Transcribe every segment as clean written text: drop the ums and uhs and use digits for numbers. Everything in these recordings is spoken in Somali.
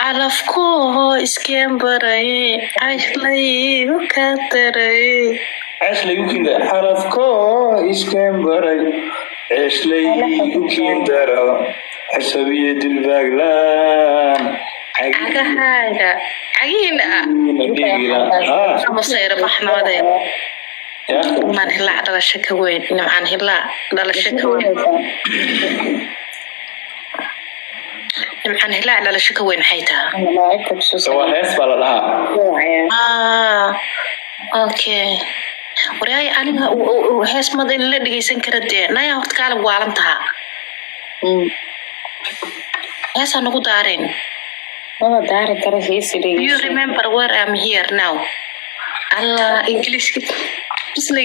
calafkoo iskeen baray cashlayu ka daray cashlayu kinda calafkoo iskeen baray cashlayu kindaro casabiya dilbaaglaan cagahaaga cagiina masayra baxnooday nimcaan hilaac dhalasho ka weyn nimcaan hilaac dhalasho ka weyn nimcaan hilaac dhalasho ka weyn maxay tahay waa hees baa la dhahaa okay waraay aniga hees mad in la dhegeysan kara dee naya horta kaalab waalan tahaa heesaa nagu daareen you remember where I'm here now Allah English bisla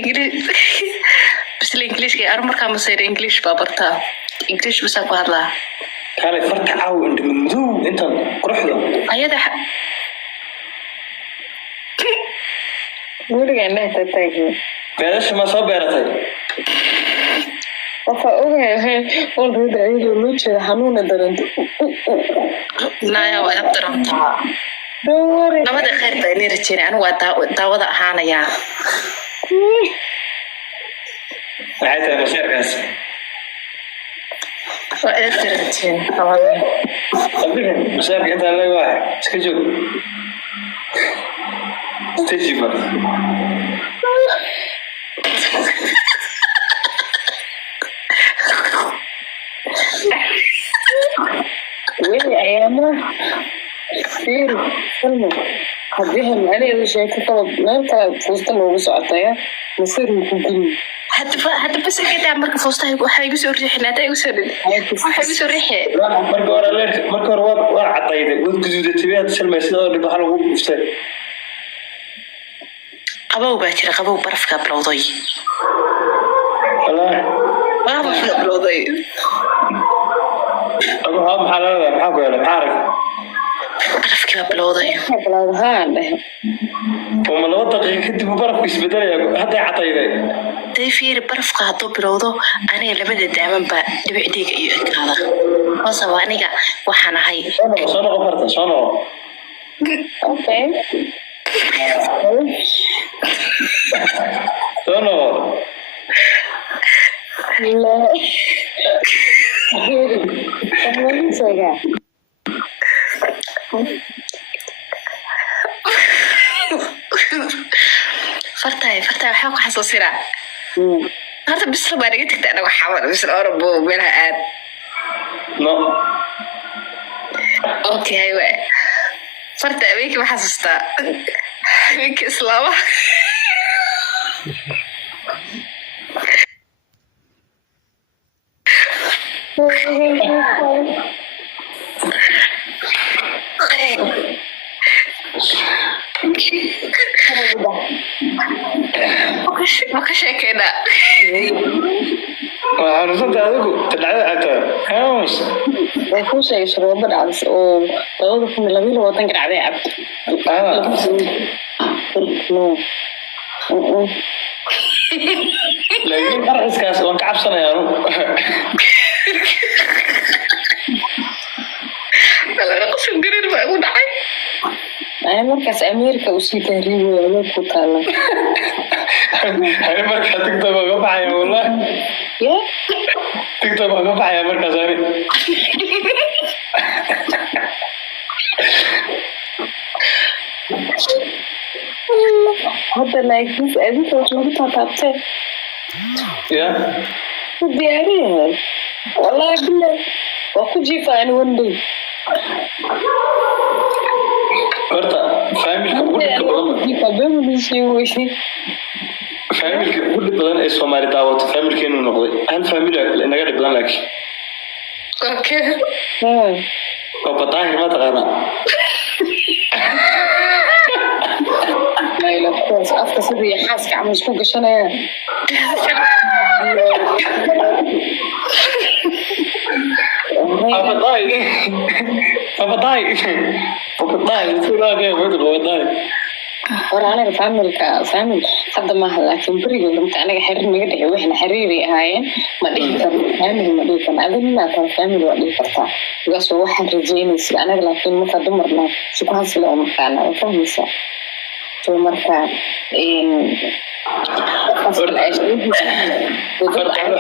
Englishka anu markaa masayra English baa bartaa English bisaa ku hadlaa kale farka caaw indhamadow intan quruxda ayada guriga indhaha taagi beedasha ma soo beeratay waxa ogahay oo ayadoo loo jeeda xanuuna daranto naya waa ila darantaa nabada khayr baa inay rajeenay anigu waa daawada ahaanayaa maxay tahay mashaarkaas waa ila rajeen mashaarka intaa laga waxa iska joog stajiba أيامه كثير فيلم حبيها معنا شيء كتب ما أنت فوزت لو بس عطية مصير يكون hadda bas kida marka foostahay waxa igu soo riixnaa taa igu soo riixay marka hore waa cadayday wad guduudatay salmaysid oo dhib waxa lagu guftay qabow baa jira qabow barafka bilowday wallahi barafka bilowday أبوها محلها محاكو يلا محارك barafka bilowday وما لو دقيقة كنت ببرف يسبدل هذا عطيدي day fiir barafka haduu bilowdo aniga labada daaman baa dhibicdayga iyo ekaada wasaba aniga waxaan ahay soo noqo farta soo noqo okay soo noqo fartaay waxaa ku xasuusinaa horta bisla baa naga tagta anaga xawan bisla orabo meelaha aad no okay haywe farta habeenkii ma xasuustaa habeenkii islaama maka sheekeyna waxaan runta adigu tadhacda cagta kaas way ku sheegay shuruudo dhacdas oo 2022 ka dhacday cabd laakiin qarxiskaas waan ka cabsanayaa dalaga qasab garin baa ugu dhacay markaas Ameerika u sii taariikhda loo ku taala أنا مركز تكتب قبعة والله يا تكتب قبعة يا مركز أنا هذا لا يكون أبي توصل بتعطيه يا ودياريها والله بالله وكجي فان وندي horta familka ugu dhibka badan ee Soomaali daawato familkeenu noqday hal family naga dhib badan laakiin okay oo bataan ma taqaana لا لا خلاص afka sidii xaaska ama isku gashanaya أبطاي سورة كيف بدو أبطاي وأنا فامل حتى ما هلا لكن بريء قمت أنا حرر مقدح وإحنا حريري هاي ما ليه كان فامل ما ليه كان أبدا ما كان فامل ولا كرتا بس هو واحد رجيني أنا لكن مقدمرنا سبحان الله مكانه وفهم سا تو مركا برد هل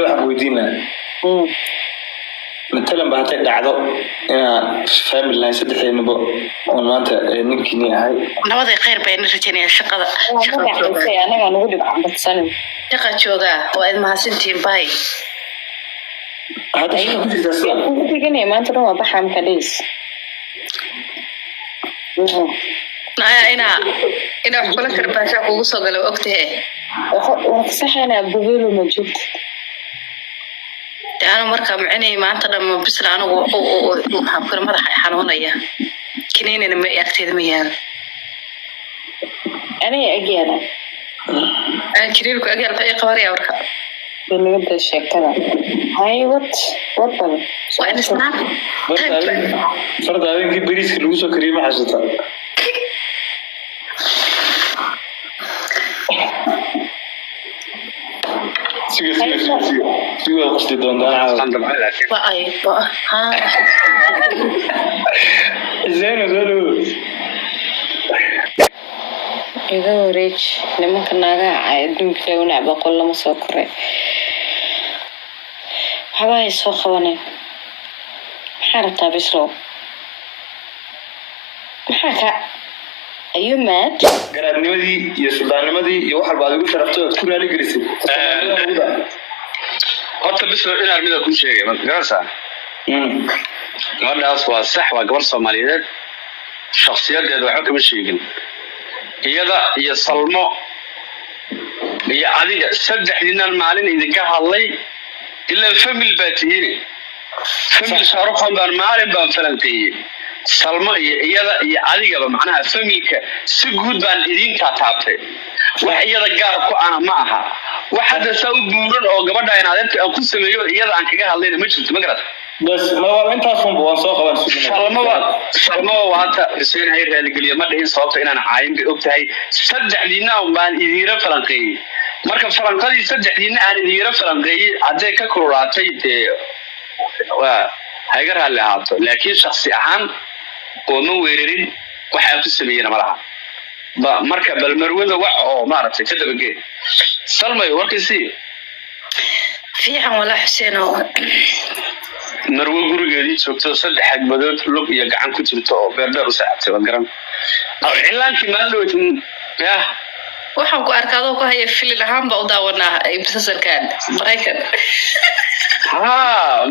واحد ويدينا مثلا بعد دعوة أنا فاهم الله يسدح إنه وما أنت ممكن هاي نوضي خير بين رجيني الشقة أنا كان ودي بعد سنة شقة شوقة وإذا ما سنتين باي هذا شيء كذا صار تيجي ما أنت روح بحام كديس إنا وحكولا كرباشا وقصو قالوا أكتها صح أنا بقوله موجود أنا مركب معني ما أنت لما بسلا أنا وحكولا ماذا حيحانونيا كنين أنا ما أكتها ميال أنا أجينا أنا كريمك أجي على أي قواري أوركا بنقدر الشكل هاي وطن وأنا سمع فرد هذا كي بريس كلوسو كريمة حاجتها سيجا قصدي دون بقى ها زين زولو إذا وريج لما كنا قاعدين كلنا بقول لهم سكر حبايب سوخوني حارتها بسلو محاكا أيوة مات قرأت نمدي يسودان نمدي يوحل بعد يقول شرفته تكون على جلسة horta bislo inaan mida ku sheegay ma garanaysaa gabadhaas waa sax waa gabar Soomaaliyeed shakhsiyadeeda waxa kama sheegin iyada iyo Salmo iyo adiga saddexdiinan maalin idinka hadlay ilaa family baatihiin family sharuxan baan maalin baan falanteeyay Salmo iyo iyada iyo adigaba macnaha familka si guud baan idinka taabtay wax iyada gaar ku ana ma aha waxaad soo buuran oo gabadha inaad ku sameeyo iyada aan kaga hadlayna ma jirto ma garad bas ma waa intaas un buu soo qaban Salmo waata iseen ay raali galiyo ma dhihin sababta inaan caayin bay ogtahay saddexdiina baan idiira falanqeeyay marka falanqadii saddexdiina aan idiira falanqeeyay hadday ka kululaatay waa hayga raali ahaato laakiin shakhsi ahaan oo ma weerarin waxa ku sameeyay ma laha marka bal marwada wax oo maaragtay ka dabagee salmay warkiisii fiican wala Xuseen oo marwo gurigeedii joogto saddex xagmadood lug iyo gacan ku jirto oo beerdar u saactay waa garan cilaankii maalootin ya waxaan ku arkaado ku haya filin ahaan baa u daawanaa ibsasalkan Mareykan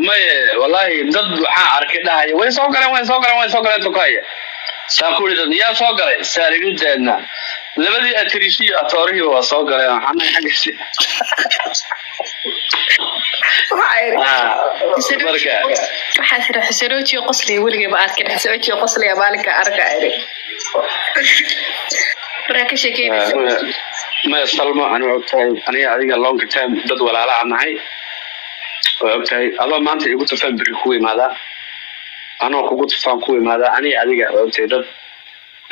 may wallahi dad waxaan arkay dhahay way soo galeen tukaya saakuri dad yaa soo galay saarigideedna labadii atrishi atorihii waa soo galeen waxaan xagisi waxaa sira xuseenooji qosli weligeed ba arkay xuseenooji qosli maalinka arkay marka sheekeynaysa ma Salmo anu ogtahay aniga adiga long time dad walaala anahay ogtahay aba maanta igu tafaan biri ku imaada anoo kugu tafaan ku imaada aniga adiga ogtahay dad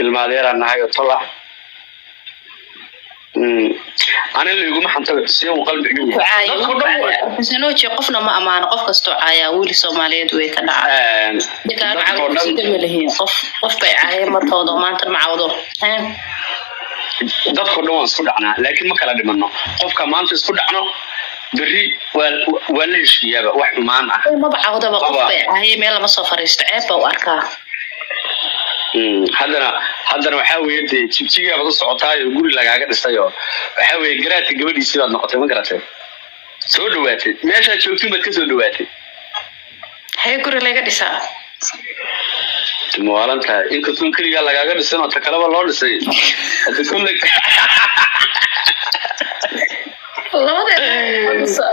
ilmaadeer anahay oo tola أنا اللي يقوم حنتبه بس يوم قلبي يقوم. حسنوجي قفنا ما أمان قف كستو عايا ولي سوماليد ويكنا. دكان عاود سيدم لهين قف عايا مرتوضة ما أنت معوضة. dadku dhan isku dhacnaa laakiin ma kala dhimano qofka maanta isku dhacno bari waa la heshiiyaba wax xumaan ah ma bacawdaba qofka caaye meel lama soo fariisto ceeb baa u arkaa haddana waxa weeye jibjiga baad u socotaa oo guri lagaaga dhisay oo waxa weeye garaadka gabadhiisii baad noqotay ma garatay soo dhawaatay meesha joogtay baad ka soo dhawaatay hay guri laga dhisaa موالنتا إنك تنكر يا لقاعد السنة تكلم الله لسه تقول لك الله ما ده لسه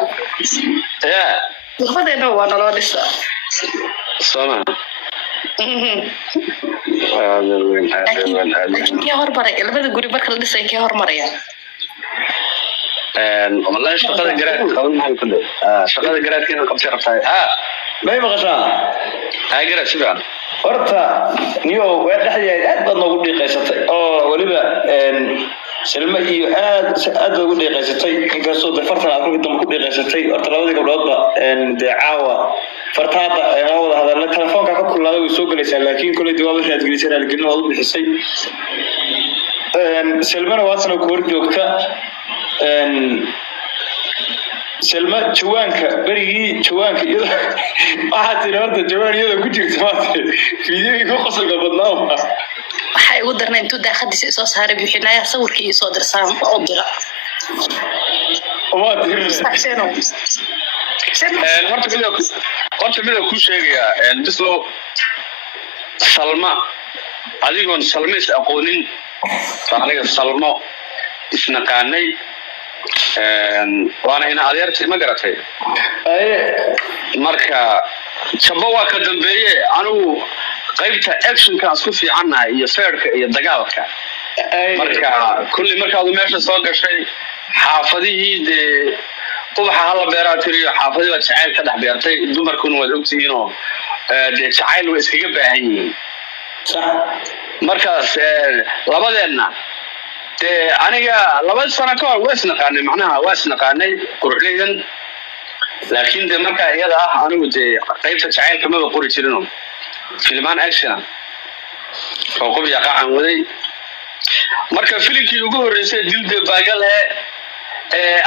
يا الله ما ده هو أنا الله لسه سما لكن كي هرب مرة اللي بدي أقولي بركة لسه كي هرب مرة والله شغلة جرات خلنا نحكي كله شغلة جرات كنا قبل شرفتها ما يبغى شان هاي جرات شو horta niyo way dhaxayay aad baad noogu dhiiqaysatay oo waliba Salma iyo aad ugu dhiiqaysatay inkastoo fartan aad ku dhiiqaysatay horta labadii gabdhoodba dacaawa fartaada ay wada hadalna telefoonka ka kulaaday way soo galaysaa laakiin kulay jawaab waxaad gelisay halgelin oo u bixisay Salmana waasna ku hor joogta Salma jawaanka barigii jawaanka iyada waxa tirada jawaan iyada ku jirta maanta fiidiyada ku qosolka badnaa waxay ugu darnay intuu daaqadiisa soo saaray bixinaya sawirkii soo dirsaan oo dira waa dirsan horta midoo ku sheegaya bislow Salma adigoon Salma is aqoonin aniga Salmo isnaqaanay waana ina adeertay ma garatay marka jabba waa ka dambeeye anigu qaybta actionka isku fiicanahay iyo feerka iyo dagaalka marka kulli markaad meesha soo gashay xaafadihii de ubaxa hala beeraa tiriyo xaafadii waa jacayl ka dhex beertay dumarkuna waad ogtihiin oo de jacayl way iskaga baahan yihiin markaas labadeenna de aniga 2 sano ka hor waasnaqaanay macnaha waasnaqaanay quruxleedan laakiin de marka iyada ah anigu de qaybta jacaylka ma qori jirino filmaan action oo qof yaqaan waday marka filimkii ugu horeysay dilde baagal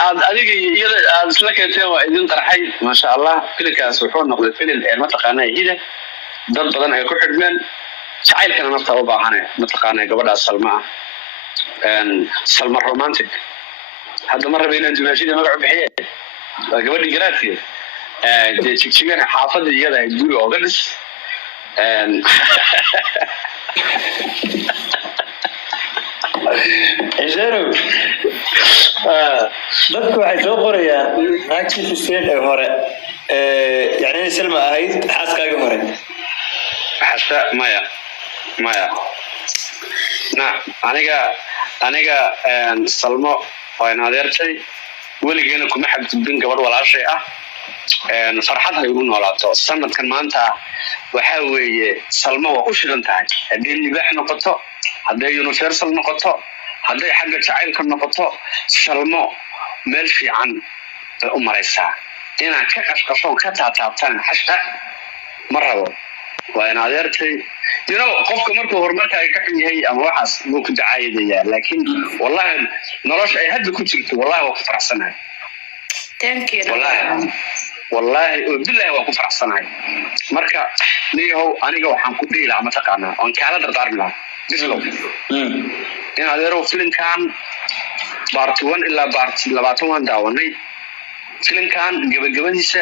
aad adiga iyada aad isla keenteen waa idin qarxay ma sha Allah filimkaas wuxuu noqday filim ma taqaanay hida dad badan ay ku xidhmeen jacaylkana nafta u baahan ma taqaanay gabadha Salma Salma romantic hadda mar rabay inaan dumaashida magac bixiye gabadhi garaadkii de jigjigan xaafadda iyada ay guri ooga dhis Ejero dadku waxay soo qorayaan naagtii Hussein ee hore yani Salma ahayd xaaskaaga hore xasa maya aniga Salmo waan adeertay weligeena kuma xadgudbin gabadh walaashay ah farxad ay ugu noolaato sanadkan maanta waxa weeye Salmo waa u shidan tahay hadii libaax noqoto hadii universal noqoto hadii xagga jacaylka noqoto Salmo meel fiican u maraysaa inaan ka qashqashoon ka taataabtan xashta marrabo waan adeertay qofka markuu horumarka ay ka xun yahay ama waxaas uu ku dacaayadaya laakiin wallahi nolosha ay hadda ku jirto wallahi waa ku faraxsanahay thank you wallahi billahi waa ku faraxsanahay marka niyow aniga waxaan ku dhiilaa ma taqaanaa on kala dardaarmina bislow in adeero filimkan part 1 ilaa part 21 daawanay filimkan gabagabadiisa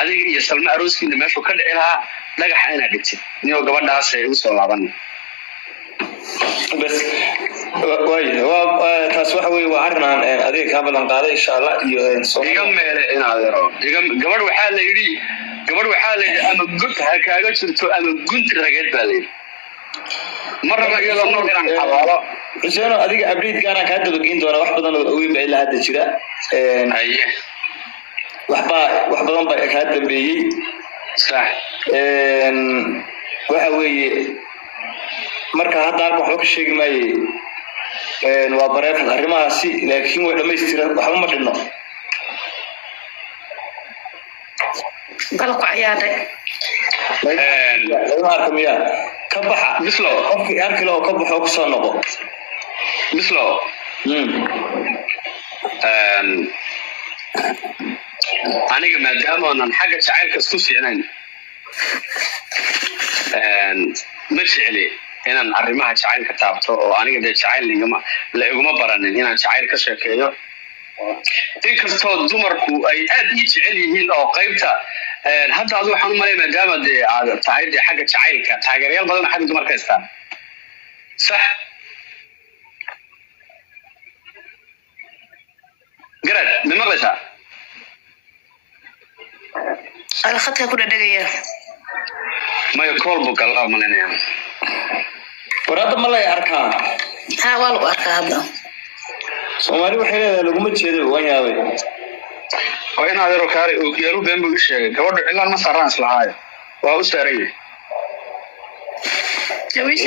adiga iyo Salma arooskiina meesha ka dhici lahaa dhagax ayna dhigtay niyo gabadhaas ay u soo laaban bas taas waxa weeye waa arrinaan adiga ka balan qaaday insha Allah iyo iga meele in adeero gabadh waxaa la yiri ama gud ha kaaga jirto ama gunti rageed baa la yiri marna iyada noo inaan xawaalo Hussein adiga update gaar ah ka dabagin doona wax badan oo weyn baa ilaa hadda jira wax badan baa ka dambeeyay صح waxa weeye marka hadda waxba ka sheegi maayay waa bareef arrimahaasi laakiin way dhameystiran waxba ma dhino galku ciyaaday arkamiya ka baxa bislo qofkii arkilo ka baxo ku soo noqo bislo aniga maadaama aan xagga jacaylka isku fiicnayn ma jecli inaan arrimaha jacaylka taabto oo aniga de jacayl iguma baranin inaan jacayl ka sheekeeyo inkastoo dumarku ay aad ii jecel yihiin oo qaybta hadda adu waxaan u malay maadaama de aad tahay de xagga jacaylka taageerayaal badan xagga dumarka haystaan sax garad ma maqlaysaa على خطها كل دقيقة ما يكول بقى مالنا وراد ما لا يعركها ها والله أركها هذا سومالي وحيلة لو قمت شيء وين ياوي وين هذا ركاري وكيلو بين بوشة قبل إلا ما صار رأس لهاي وأستري جويش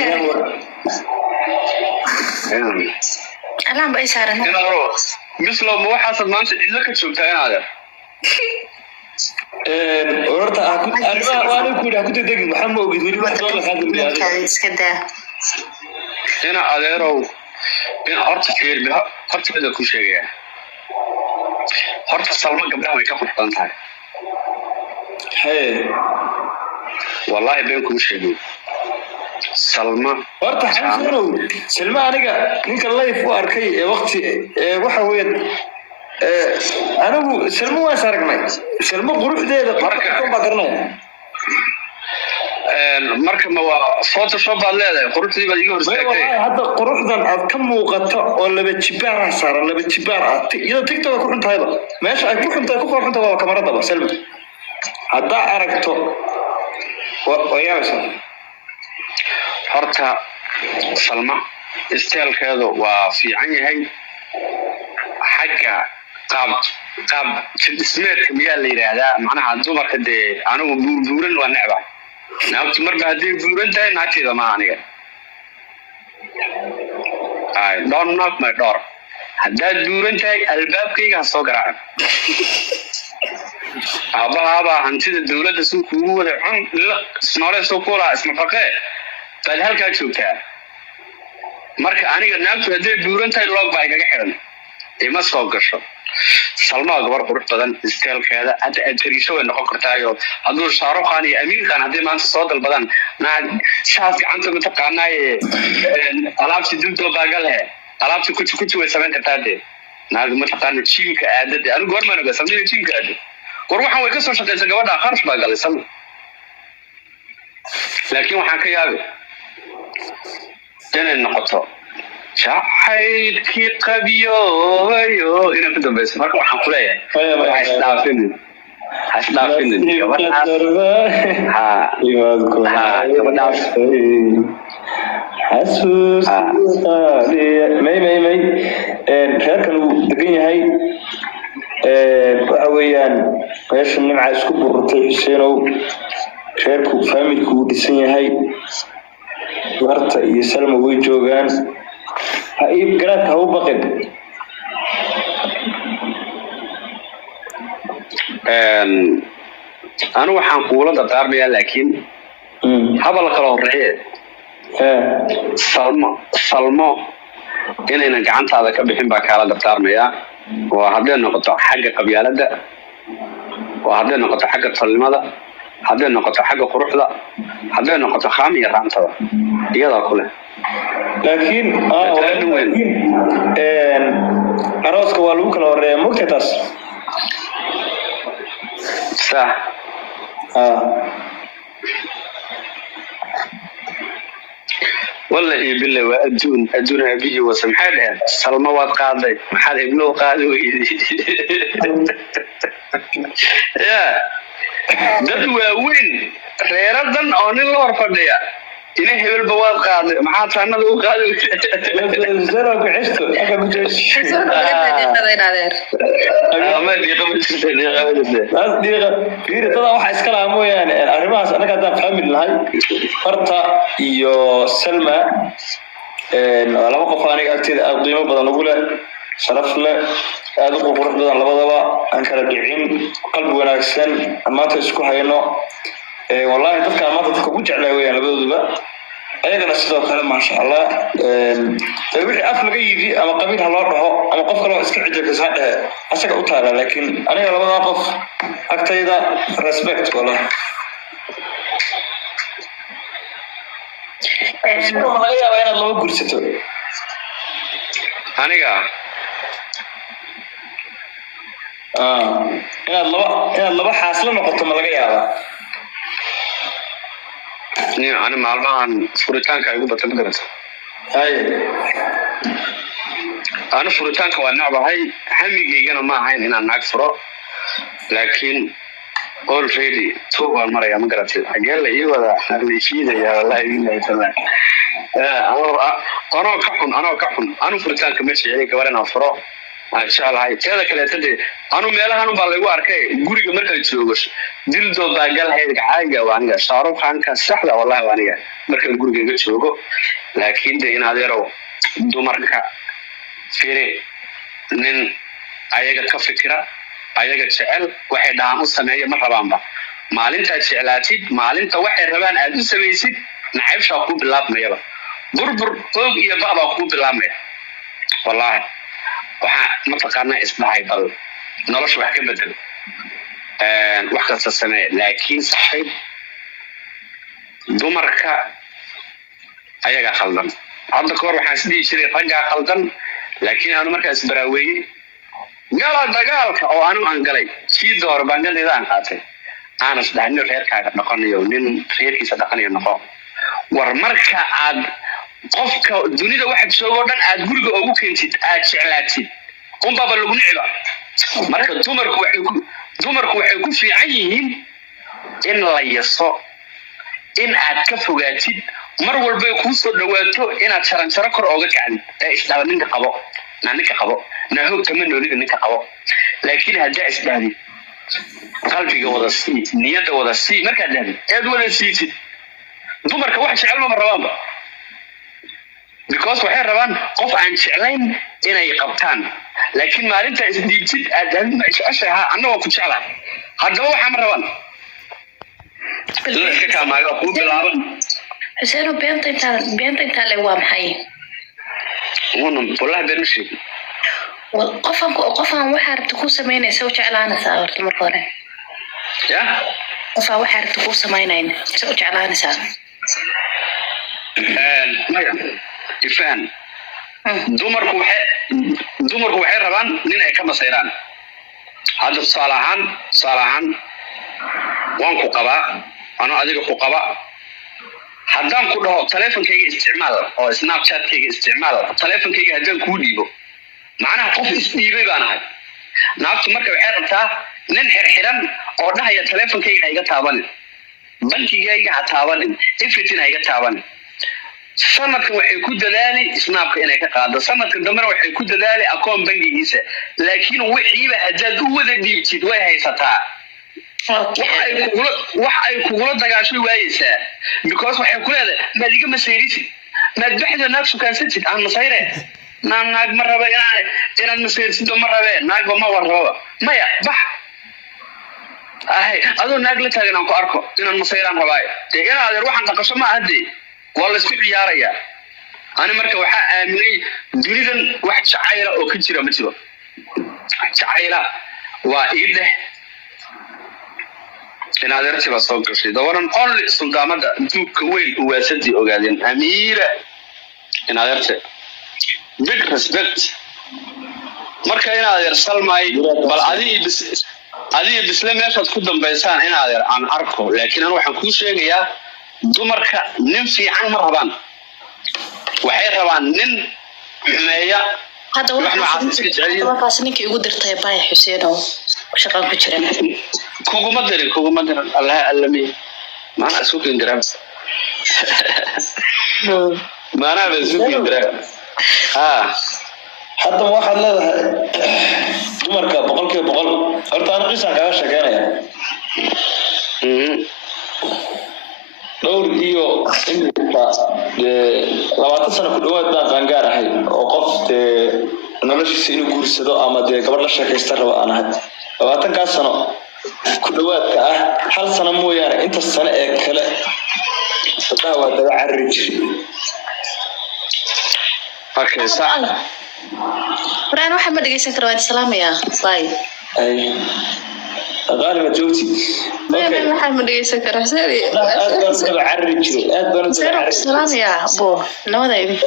أنا بيسارة أنا أروح مثل ما حصل ما أنت إلا كتشوفتها أنا هذا ورطة أنا كنت دقيق محمد وقدولي ما تقول لك هذا كده هنا أديرو هنا أرت كثير بها أرت بدأ كل شيء أرت سلمى قبلها ويكفر طنطا هي والله بينكم شيء سلمى ورطة حمسانو سلمى أنا نيك الله يفوق أركي وقتي وحويت أنا سلمى واسرقنا سلمى قروح ده مركب بدرنا marka ma waa photoshop baad leedahay quruxdii baad iga hor istaagtay hadda quruxdan aad ka muuqato oo laba jibaar saaran laba jibaar iyada TikTok ku xuntayda meesha ay ku xuntay ku qorxunta waa kamarada Salma hadda aragto wayaasha horta Salma isteelkeedu waa fiican yahay xagga qaab jismeedka miyaa la yiraahdaa macnaha dumarka de anigu buuran waa necba naagtu marba hadii buuran tahay naagteeda ma aniga ay don't knock my door haddaad buuran tahay albaabkayga ha soo garaac abaaba hantida dawladda suu kuugu wada cun isnoole soo kula ismafaqee baad halkaa joogtaa marka aniga naagtu hadday buuran tahay log baa igaga xiran ima soo gasho Salma gabar qurux badan isteelkeeda hadda adriisho way noqon kartaa iyo haduu Shaarukhan iyo Amir Khan hadii maanta soo dalbadan naag shaas gacanta ma taqaanay alaabti duldo baagal he alaabti kuchu way sameyn kartaa de naag ma taqaan jiimka aadada anigu goorma naga sameeyay jiimka aadada war waxaan way ka soo shaqeysan gabadha kharash baa galay Salma laakiin waxaan ka yaabay inay noqoto شاحيدكي قبيو إنا كنت بس مركب عن خلايا حسنافين ها حسوس مي كانوا دقيقة هاي وحويان قياس النمعة اسكو برطي حسينو شاركو فاميلكو ديسيني هاي ورطة يسلم ويجوغان هاي قرأت هو بقد أنا وحن قولة دارمية لكن هذا القرار رعيه صلمة إننا جعنت هذا كبحين بكالة دارمية وهذا نقطة حاجة قبيلة ده وهذا نقطة حاجة صلمة هذا نقطة حاجة قروح ده هذا نقطة خامية رانت هذا يلا كله لكن أروسك والوك لو مكتاس صح والله بالله وأدون أبيه وسمحان سلمى وقاضي محل ابنه قاضي يا ددوا وين ريردن أون اللور فديا إنه هبل بواد قاضي محل سنة ذو قاضي زرق عشتو أكا بجيش ما ديقة فيري طلع واحد اسكالها مو يعني أرماس أنا قاعدة فهمي لهاي فرطة إيو سلمى لما قفاني أكتد قيمة بدن أقوله شرف له أدوك قروح بدن لبضبا أنك ربيعين قلب وناكسن أما تسكو هاينو والله دفك أما تدك وجع لهوية لبضبا أيضا السيدة كلام ما شاء الله وحي أفلق يجي أما قبيلها الله رحو أما قفك لو اسكي عجل كساعدها أساك أطالة لكن أنا لبضا قف أكتايدا رسبكت والله اسمه ملاقيا وين الله قرسته أنيقا إن الله حاصل نقطة ملاقيا أنا معلمان فوريتان كايقو بتمقرت هاي أنا فوريتان كوانعبا هاي همي جيجانا ما هاين إنا ناكفرو لكن already توبا المرأة مقرتي أقال لي إيه وذا اللي شيدة يا الله يبين تمام أنا كحن أنا فوريتان كمشي يعني كوارنا فرو jeclahay teeda kaleeta dee anu meelahan baa lagu arkay guriga markaa joogo dildo baa galhayd gacayga waaniga shaaruqaanka saxda wallahi waaniga markaa guriga joogo laakiin dee in adeerow dumarka fire nin ayaga ka fikira ayaga jecel waxay dhahaan u sameeya ma rabaanba maalintaa jeclaatid maalinta waxay rabaan aad u samaysid nacaybshaa kuu bilaabmayaba burbur hoog iyo ba'baa kuu bilaabmaya wallaahi waxaa mataqaanaa isdhahay bal nolosha wax ka bedel wax kasta samee laakiin saxib dumarka ayagaa khaldan hadda kahor waxaan isdhihi jiray raggaa khaldan laakiin aanu markaas baraaweeyey gala dagaalka oo anu aan galay siida hore baangadeeda aan qaatay aan isdhahay nin reerkaaga dhaqanayo nin reerkiisa dhaqanayo noqo war marka aad qofka dunida waxa joogo dhan aad guriga ugu keentid aad jeclaatid unbaaba lagu nicba marka dumarku waxay ku fiican yihiin in la yaso in aad ka fogaatid mar walba kuu soo dhawaato inaad jaranjaro kor ooga kacdid ee isdhaba ninka qabo na hoog kama noolida ninka qabo laakiin haddaa isdhahdid qalbiga wada sii niyadda wada sii markaad dhahdid eed wada siisid dumarka wax jecel ma rabaanba because waxay rabaan qof aan jeclayn inay qabtaan laakiin maalinta isdiibtid aad dhahdid ma jeceshaha annagoo ku jeclaa haddaba waxaa ma rabaan dadka kaamaaga kuu bilaaban حسين بنت انت اللي هو محي والله برمشي قفا وحر تكون سمينة سوي على ساورت مرة يا قفا وحر تكون سمينة سوي على ساور ما يفهم dumarku waxay rabaan nin ay ka masayraan hadda salahan waan ku qabaa ano adiga ku qaba haddaan ku dhaho teleefonkayga isticmaal oo snapchatkayga isticmaal teleefonkayga haddaan kuu dhiibo macnaha qof isdhiibay baan ahay naagtu marka waxay rabtaa nin xirxiran oo dhahaya teleefonkayga ha iga taabanin bankigayga ha taabanin everything ha iga taabanin sanadkan waxay ku dadaali snapka inay ka qaado sanadka dambena waxay ku dadaali akoon bangigiisa laakiin wixiiba haddaad u wada dhiibtid way haysataa wax ay kugula dagaashay waayeysaa because waxay ku leedahay maad iga masayrisid maad baxda naag sukaansatid aan masayre naag ma raba inaad masayrsido ma rabee naagba ma warraba maya bax ahay adoo naag la taagan aan ku arko inaan masayraan rabaayo dee inaa adeer waxaan dhaqasho ma ahadee waa la isku ciyaarayaa ani marka waxaa aaminay dunidan wax jacayla oo ka jira ma jiro jacayla waa ii dheh in adeerti baa soo gashay dawaran only suldaamada duubka weyn uwaasadii ogaadeen amiira in adeerte big respect marka in adeer salmay bal adiga bisle meeshaad ku dambaysaan in adeer aan arko laakiin anu waxaan kuu sheegayaa dumarka nin fiican ma rabaan waxay rabaan nin xumeeya هذا واحد نينك يقول درتها باي حسين وشغال كجرا كوغو مدرن الله علمي ما انا اسوق اندرام ما انا بسوق اندرام حتى واحد لا dumarka boqolkiiba boqol horta aan qisan kaga sheeganaya dhowr iyo inta 20 sano ku dhawaad baan qaangaar ahay oo qof noloshiisa inuu guursado ama gabadh la sheekaysta raba aan ahay 20 sano ku dhawaadka ah hal sano mooyaane inta sano ee kale sadaa waa daga carri jiray okay sax بران واحد ما دقيسن كروات السلام يا باي اي غالبا جوتي اوكي واحد ما دقيسن كروات سوري لا عرج السلام يا ابو نودا يبي